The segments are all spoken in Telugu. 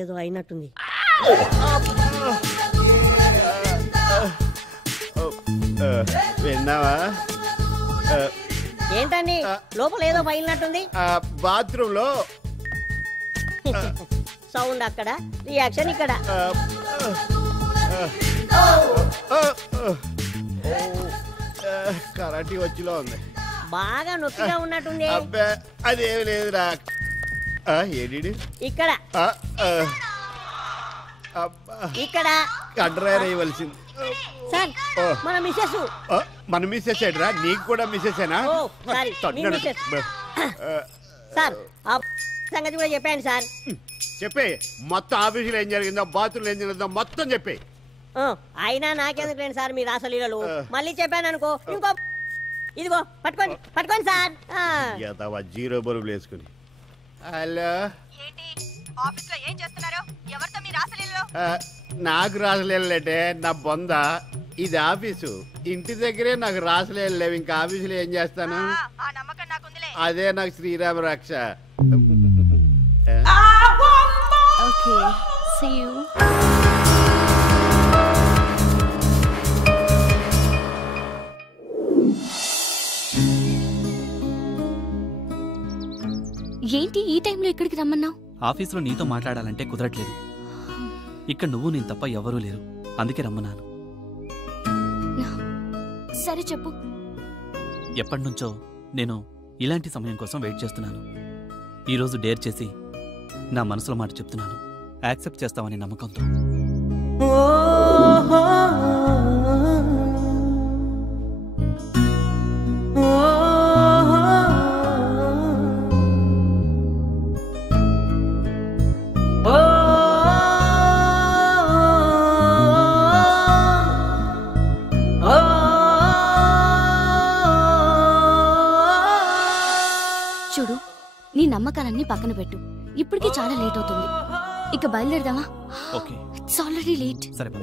ఏదో అయినట్టుంది. విన్నావా? ఏంటండి లోపల ఏదో పగిలినట్టుంది? బాత్రూమ్ లో సౌండ్ అక్కడ, రియాక్షన్ ఇక్కడ. కరాటీ వచ్చిలో ఉంది. బాగా నొప్పిగా ఉన్నట్టుంది. అబ్బా అదేమి లేదురా. ఏడి ఇక్కడ ఇక్కడ కడ్రైర్ అయ్యవలసింది సార్. మన మిసెస్. మన మిసెస్ ఏడ్రా? నీకు కూడా మిసెసేనా? సార్ ఆ సంగతి కూడా చెప్పాను సార్. చెప్పే మొత్తం ఆఫీసులో ఏం జరిగిందో, బాత్రూంలో ఏం జరిగిందో మొత్తం చెప్పే. అయినా నాకెందుకు లేండి సార్ మీ రాసలీలలు. మళ్ళీ చెప్పాను అనుకో ఇంకో ఇదిగో పట్టుకోండి పట్టుకోండి సార్. జీరో బరువులు వేసుకుని. హలో, నాకు రాసలేటే నా బొంద. ఇది ఆఫీసు, ఇంటి దగ్గరే నాకు రాసలేదు లేవు. ఇంకా ఆఫీసులో ఏం చేస్తాను? అదే నాకు శ్రీరామ రక్ష. ఏంటి ఈ టైంలో ఇక్కడికి రమ్మన్నావు? ఆఫీసులో నీతో మాట్లాడాలంటే కుదరట్లేదు. ఇక్కడ నువ్వు నేను తప్ప ఎవరూ లేరు, అందుకే రమ్మన్నాను. సరే చెప్పు. ఎప్పటినుంచో నేను ఇలాంటి సమయం కోసం వెయిట్ చేస్తున్నాను. ఈరోజు డేర్ చేసి నా మనసులో మాట చెప్తున్నాను. యాక్సెప్ట్ చేస్తామని నమ్మకంతో. చూడు, నీ నమ్మకాలన్నీ పక్కన పెట్టు. ఇప్పటికే చాలా లేట్ అవుతుంది. ఇక బయలుదేరదామా? Okay, it's already late. సరే పద.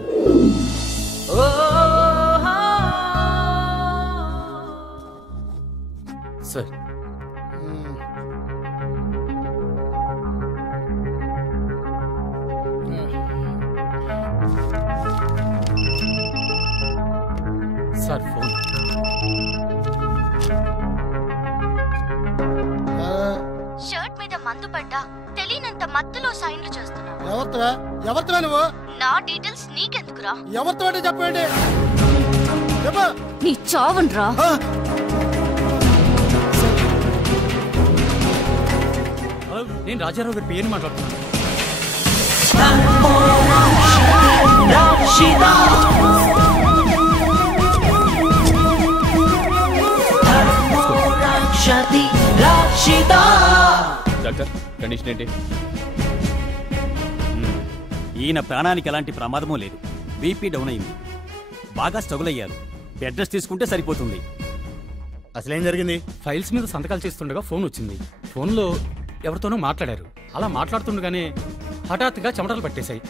Sir sir phone. షర్ట్ మీద మందు పడ్డా తెలియనంత మత్తులో సైన్లు చేస్తున్నావు. ఎవరితో నువ్వు? నా డీటెయిల్స్ నీకెందుకురా? ఎవరితో చెప్పండి. నీ చావుండ్రా. నేను రాజారావు గారి పేరు మాట్లాడుతున్నాను. డాక్టర్, కండిషన్ ఏంటి? ఈయన ప్రాణానికి ఎలాంటి ప్రమాదమూ లేదు. బీపీ డౌన్ అయింది, బాగా స్ట్రగుల్ అయ్యారు. బెడ్ రెస్ట్ తీసుకుంటే సరిపోతుంది. అసలేం జరిగింది? ఫైల్స్ మీద సంతకాలు చేస్తుండగా ఫోన్ వచ్చింది. ఫోన్లో ఎవరితోనో మాట్లాడారు. అలా మాట్లాడుతుండగానే హఠాత్తుగా చెమటలు పట్టేశాయి.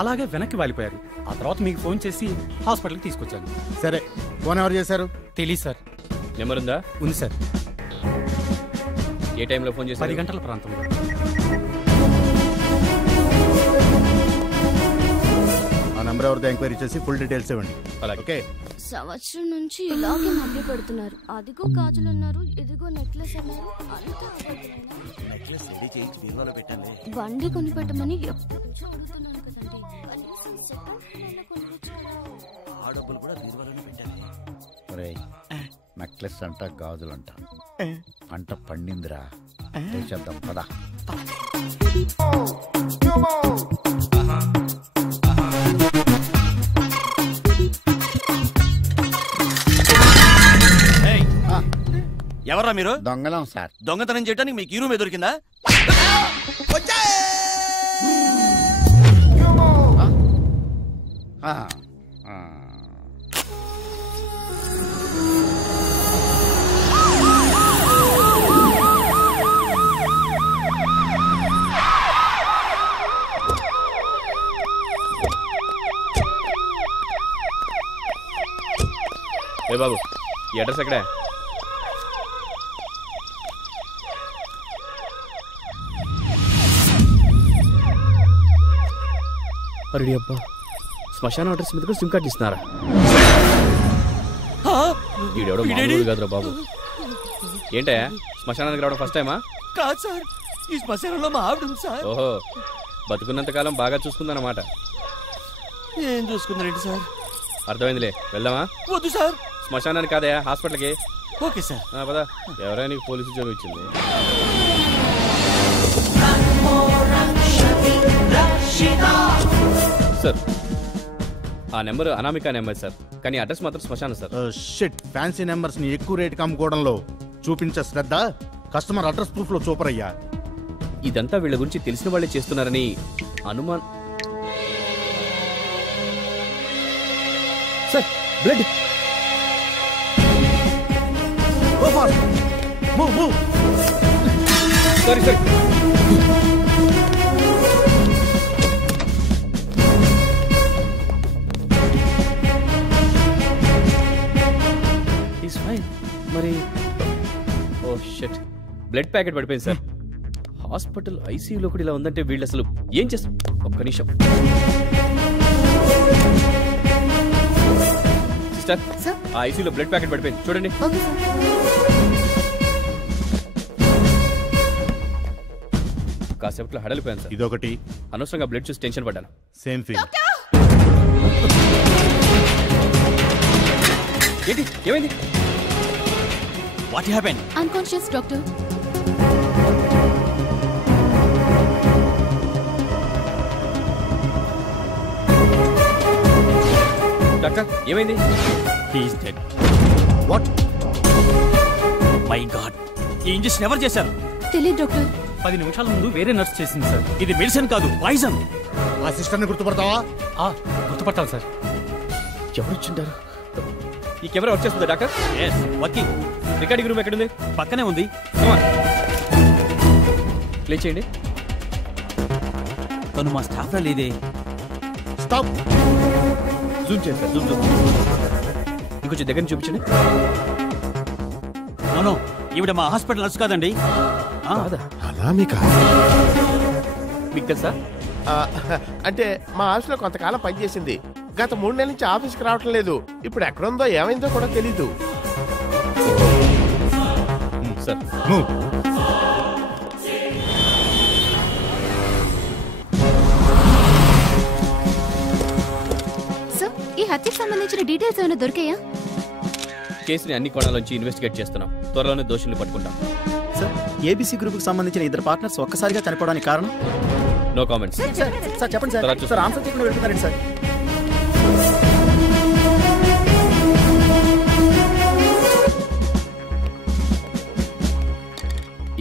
అలాగే వెనక్కి వాలిపోయారు. ఆ తర్వాత మీకు ఫోన్ చేసి హాస్పిటల్కి తీసుకొచ్చాను. సరే, ఫోన్ ఎవరు చేశారు? తెలీదు సార్. నెంబర్ ఉందా? ఉంది సార్. ఏ టైంలో ఫోన్ చేశారు? 10 గంటల ప్రాంతంలో. ఆ నెంబర్ ఎవరితో ఎంక్వైరీ చేసి ఫుల్ డీటెయిల్స్ ఇవ్వండి. ఓకే. సంవత్సరం నుంచి ఇలాగే మభ్య పెడుతున్నారు. అదిగో గాజులు అన్నారు, ఇదిగో నెక్లెస్ అన్నారు. బండి కొనిపెట్టమని ఎప్పటి నుంచో అడుగుతున్నాను కదండి. కనీసం సెకండ్ హ్యాండ్ కొనిపించారా? ఆ డబ్బులు కూడా బీరువాలోనే పెట్టాలి. నెక్లెస్ అంట, గాజులంట, పంట పండిందిరా. చేద్దాం పదా. ఎవరా మీరు? దొంగలం సార్. దొంగతనం చేయడానికి మీకు ఈ రూమే దొరికిందా? ఏ బాబు, ఈ అడ్రస్ ఎక్కడే? అరే అబ్బా, శ్మశానం అడ్రస్ మీద కూడా సిమ్ కార్డ్ ఇస్తున్నారా? ఈడెవడో మామూలు కాదురా బాబు. ఏంటయ్యా శ్మశానానికి రావడం ఫస్ట్ టైమా? కాదు సార్, ఈ శ్మశానంలో మా ఆవిడ ఉంది సార్. ఓహో, బతుకున్నంత కాలం బాగా చూసుకుందన్నమాట. ఏం చూసుకుందండి సార్? అర్థమైందిలే, వెళ్దామా? వద్దు సార్. శ్మశానానికి కాదయా, హాస్పిటల్కి. Okay sir. పదా, ఎవరైనా నీకు పోలీసు ఉద్యోగం ఇచ్చింది? సార్, ఆ నెంబర్ అనామిక నెంబర్ సార్, కానీ అడ్రస్ మాత్రం శ్మశానం సార్. షిట్, ఫ్యాన్సీ నెంబర్స్ ని ఎక్కువ రేట్ అమ్ముకోవడంలో చూపించే శ్రద్ధ కస్టమర్ అడ్రస్ ప్రూఫ్ లో చూపర్ అయ్యా. ఇదంతా వీళ్ళ గురించి తెలిసిన వాళ్ళే చేస్తున్నారని అనుమాన్. Sir, blood. Sorry sir. Is fine. మరి ఓ షిట్, బ్లడ్ ప్యాకెట్ పడిపోయింది సార్. హాస్పిటల్ ఐసీయూలో కూడా ఇలా ఉందంటే వీళ్ళు అసలు ఏం చేస్తారు? ఒక్క నిమిషం సిస్టర్, ఆ ఐసీయూలో బ్లడ్ ప్యాకెట్ పడిపోయింది, చూడండి. కాసేపట్లో హడలిపోయాను సార్. ఇదొకటి. అనవసరంగా బ్లడ్ చూసి టెన్షన్ పడ్డాను. Same feel. ఏంటి, ఏమైంది? What happen? Unconscious doctor. Doctor, ఏమైంది? He is dead. What? My god, ఈ ఇంజెక్షన్ ఎవరు చేశారు? తెలియదు డాక్టర్. 10 నిమిషాల ముందు వేరే నర్స్ చేసింది సార్. ఇది మెడిసిన్ కాదు, పాయిజన్. ఆ సిస్టర్ ని గుర్తుపడతావా? గుర్తుపట్టాలి సార్. ఎవరు వచ్చింటారు? ఈ కెమెరా వచ్చేస్తుందా doctor? Yes, working. Recording room ఎక్కడుంది? పక్కనే ఉంది. ప్లే చేయండి. తను మా స్టాఫ్ లో లేదే. స్టాప్. జూమ్ చేయండి సార్, జూమ్. ఇంకొంచెం దగ్గర నుంచి చూపించండి. నో, ఈవిడ మా హాస్పిటల్ నర్స్ కాదండి. అనామిక మీకు తెలుసా? అంటే మా ఆఫీస్లో కొంతకాలం పనిచేసింది. గత 3 నెలల నుంచి ఆఫీస్కి రావటం లేదు. ఇప్పుడు ఎక్కడుందో ఏమైందో కూడా తెలీదు. సార్, సార్, ఈ హత్యకు సంబంధించిన డీటెయిల్స్ ఏమైనా దొరికాయా? కేసుని అన్ని కోణాల్లోంచి ఇన్వెస్టిగేట్ చేస్తున్నాం. త్వరలోనే దోషుల్ని పట్టుకుంటాం. సార్, ఏబీసీ గ్రూప్ కి సంబంధించిన 2 పార్ట్నర్స్ ఒక్కసారిగా చనిపోవడానికి కారణం? No comments. సార్ చెప్పండి సార్. సార్ ఆన్సర్ చేయకుండా వెళ్తున్నారండి సార్.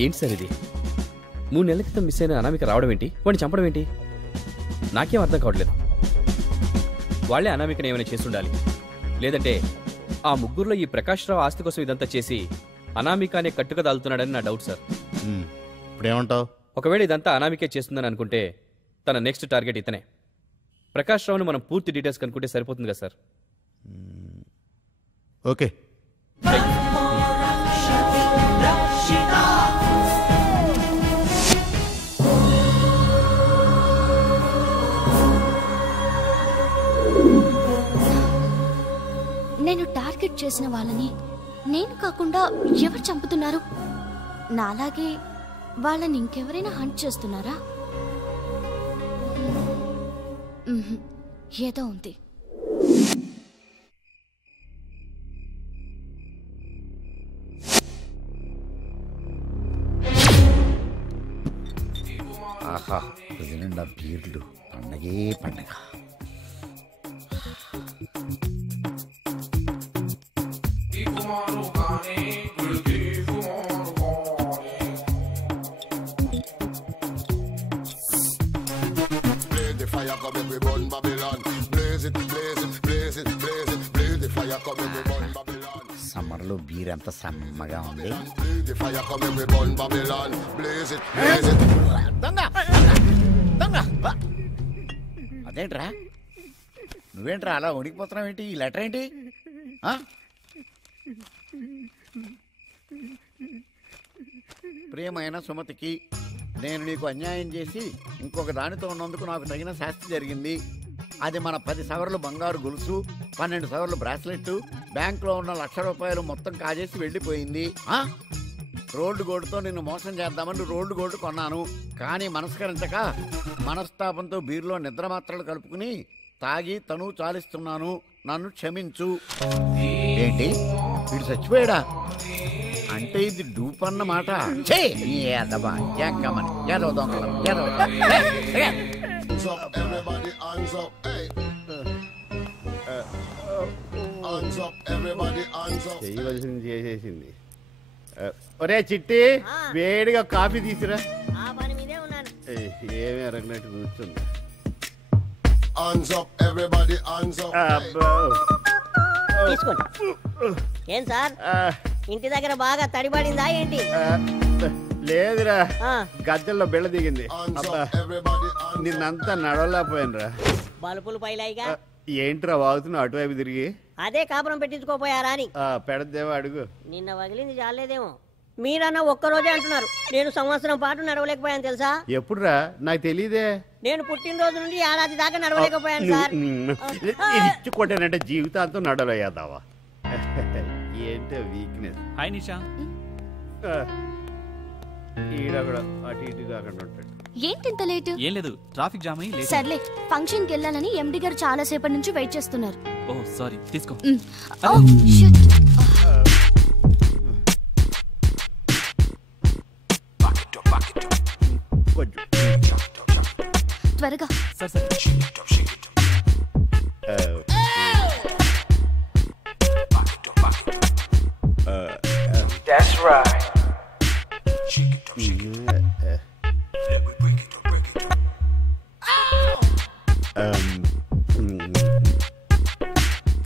ఏంటి సార్ ఇది? 3 నెలల క్రితం మిస్ అయిన అనామిక రావడం ఏంటి, వాడిని చంపడం ఏంటి? నాకేం అర్థం కావట్లేదు. వాళ్లే అనామికని ఏమైనా చేసి ఉండాలి. లేదంటే ఆ ముగ్గురులో ఈ ప్రకాష్ రావు ఆస్తి కోసం ఇదంతా చేసి అనామిక అనే కట్టుక దాల్తున్నాడని నా డౌట్ సార్. ఇప్పుడేమంటావు? ఒకవేళ ఇదంతా అనామికే చేస్తుందని అనుకుంటే తన నెక్స్ట్ టార్గెట్ ఇతనే. ప్రకాష్ రావుని మనం పూర్తి డీటెయిల్స్ కనుక్కుంటే సరిపోతుంది కదా సార్? ఓకే. నేను టార్గెట్ చేసిన వాళ్ళని నేను కాకుండా ఎవరు చంపుతున్నారు? నాలాగే వాళ్ళని ఇంకెవరైనా హంట్ చేస్తున్నారా? ఏదో ఉంది. ఆహా, నిండా బీర్లు. పండగే పండగ. సమ్మర్లో బీర్ ఎంత సమ్మగా ఉంది. అదేంట్రా, నువ్వేంట్రా అలా వణికిపోతున్నావు ఏంటి? ఈ లెటర్ ఏంటి? ప్రియమైన సుమతికి నేను నీకు అన్యాయం చేసి ఇంకొక దానితో ఉన్నందుకు నాకు తగిన శాస్తి జరిగింది. అది మన 10 సవర్లు బంగారు గొలుసు, 12 సవర్లు బ్రాస్లెట్, బ్యాంకులో ఉన్న ₹1,00,000 మొత్తం కాజేసి వెళ్ళిపోయింది. రోల్డ్ గోల్డ్తో నిన్ను మోసం చేద్దామని రోల్డ్ గోల్డ్ కొన్నాను. కానీ మనస్కరించక మనస్తాపంతో బీరులో నిద్ర మాత్రలు కలుపుకుని తాగి తను చాలిస్తున్నాను. నన్ను క్షమించు. ఏంటి వీడు చచ్చిపోయాడా? అంటే ఇది డూప్ అన్నమాట. చేయవలసింది చేసేసింది. ఒరే చిట్టి, వేడిగా కాఫీ తీసురా. ఆ పని మీదే ఉన్నాను. ఏమీ అరగినట్టు కూర్చుంది. తీసుకోండి. ఏం సార్ ఇంటి దగ్గర బాగా తడిపడిందా ఏంటి? లేదురా, గద్దెల్లో బిళ్ళ దిగింది. అబ్బా, నిన్నంతా నడవలేకపోయానురా. బలుపులు పైలాయిగా. ఏంట్రా వాగుతున్నావు అటువైపు తిరిగి? అదే కాపురం పెట్టించుకోపోయారా అని. పెడదేవో అడుగు. నిన్న వగిలింది చాలేదేమో. మీరన్నా ఒక్కరోజే అంటున్నారు, నేను సంవత్సరం పాటు నడవలేకపోయాను తెలుసా? ఎప్పుడురా? నాకు తెలియదే. నేను పుట్టినరోజు నుండి ఏడాది దాకా నడవలేకపోయాను సార్. ఇచ్చుకోటానంటే జీవితాంతం నడవలేదావా? ఏంటో వీక్నెస్. హాయ్ నిషా. ఈడొకడు అటు ఇటు కాకుండా ఉంటాడు. ఏంటి ఇంత లేట్? ఏం లేదు, ట్రాఫిక్ జామ్ అయ్యి లేట్. సర్లే, ఫంక్షన్ కి వెళ్ళాలని ఎండి గారు చాలా సేపటి నుంచి వెయిట్ చేస్తున్నారు. ఓ సారీ, తీసుకో. త్వరగా. సరే సరే. That's right.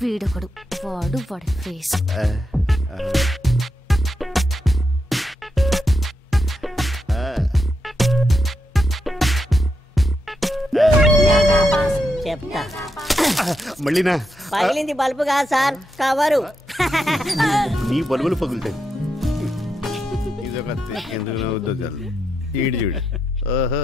వీడొకడు, వాడి ఫేస్. చెప్తా. మళ్ళీనా? పగిలింది బల్బు కాదు సార్, కవరు. నీ బల్బులు పగులుతాయి. ఇదొక ఎందుకు నవ్వుద్దో చాలు. ఈడు చూడు. ఓహో.